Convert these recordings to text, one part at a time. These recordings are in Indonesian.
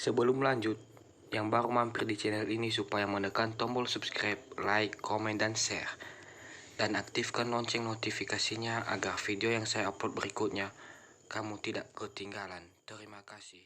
Sebelum lanjut, yang baru mampir di channel ini supaya menekan tombol subscribe, like, komen, dan share. Dan aktifkan lonceng notifikasinya agar video yang saya upload berikutnya kamu tidak ketinggalan. Terima kasih.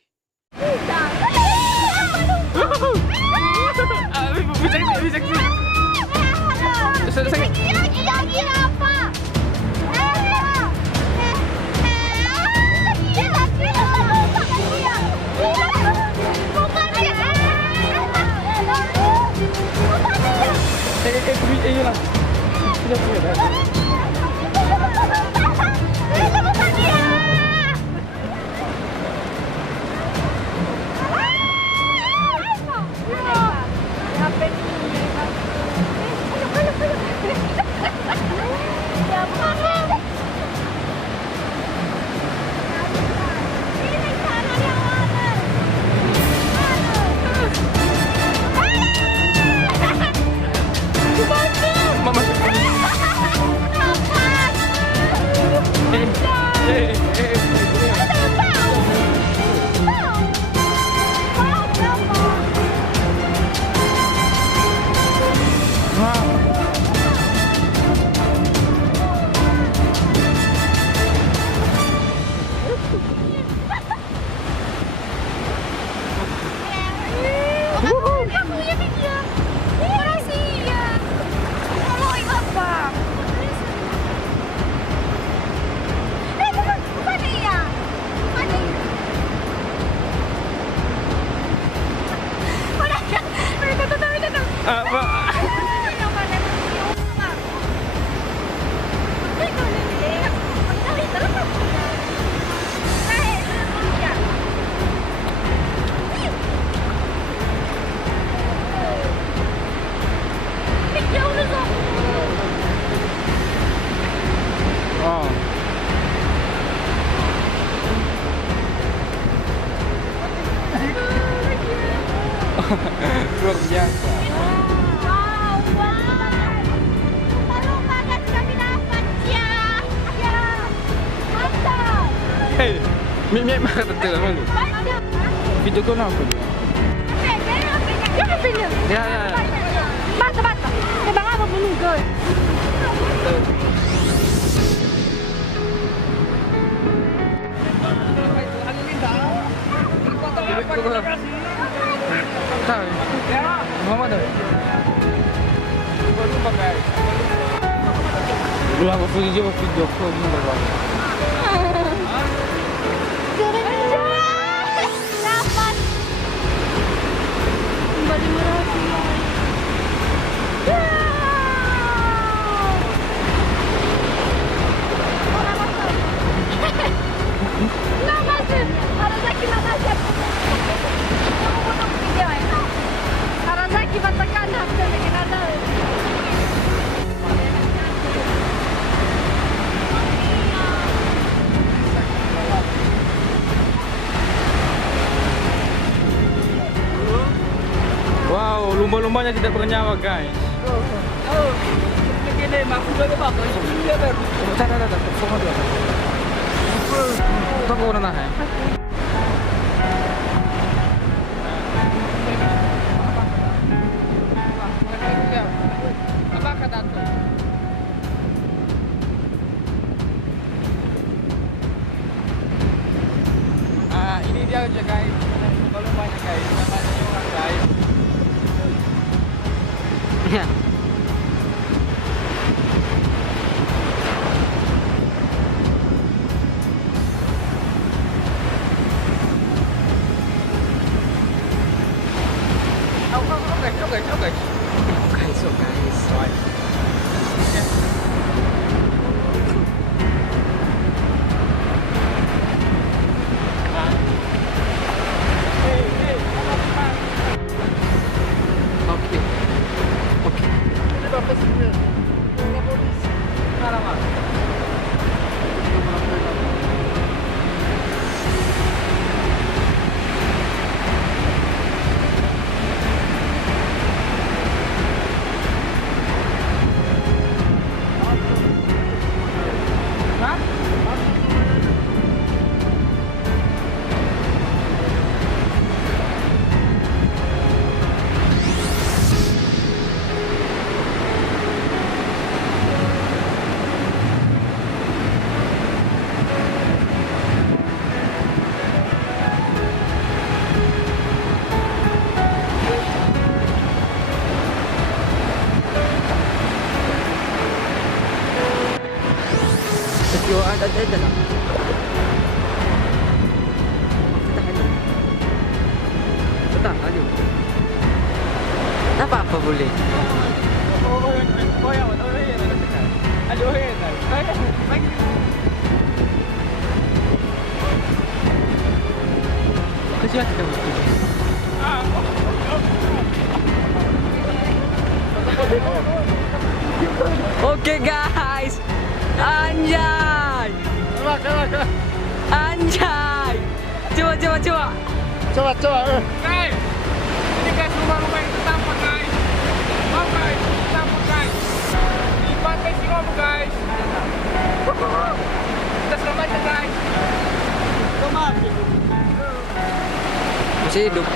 Luar biasa. Hei, mie marah betul malu. Video kau nak apa? Ya. Basta. Che bangava comunque. Tahu. Mama dah. Baru pakai. Dulu aku pergi jauh video call ni baru. Dapat. Kembali merahasia. Wow, lumba-lumbanya tidak bernyawa, guys. Semua dia. Kau kau nak eh? Apa kata tu? Ini dia aja, guys. Lumba-lumbanya, guys. Namanya orang, guys. Ya. Guys. Okay. Kejiwaan ada lah. Tahan aja. Tak apa boleh. Kasih hati kamu. Oke guys, anjay, anjay, coba. Guys, ini guys rumah-rumah yang pertama guys. Oh guys, pertama guys. Di pantai Siloam guys. Kita selamatkan guys. masih hidup.